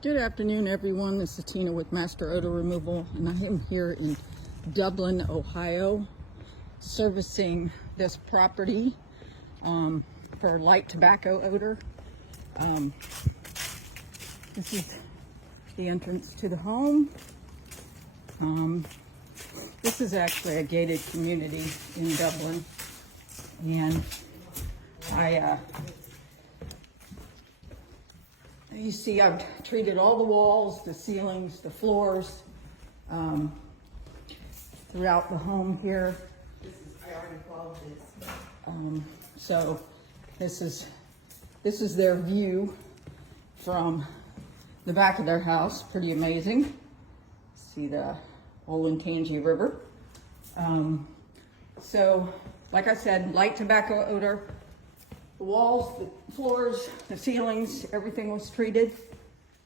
Good afternoon, everyone. This is Tina with Master Odor Removal, and I am here in Dublin, Ohio, servicing this property for light tobacco odor. This is the entrance to the home. This is actually a gated community in Dublin, and you see I've treated all the walls, the ceilings, the floors throughout the home here. I already followed this. So this is their view from the back of their house. Pretty amazing. See the old Tangi River. So like I said, light tobacco odor. The walls, the floors, the ceilings, everything was treated.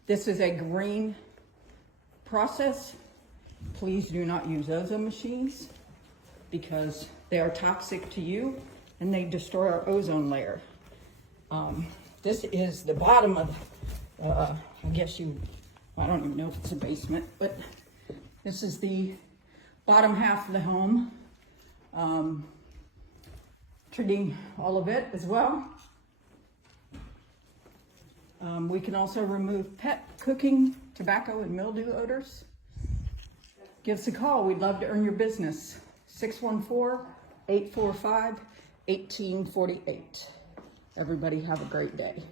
This is a green process. Please do not use ozone machines because they are toxic to you and they destroy our ozone layer. This is the bottom of, I don't even know if it's a basement, but this is the bottom half of the home. Treating all of it as well. We can also remove pet, cooking, tobacco, and mildew odors. Give us a call. We'd love to earn your business. 614-845-1848. Everybody have a great day.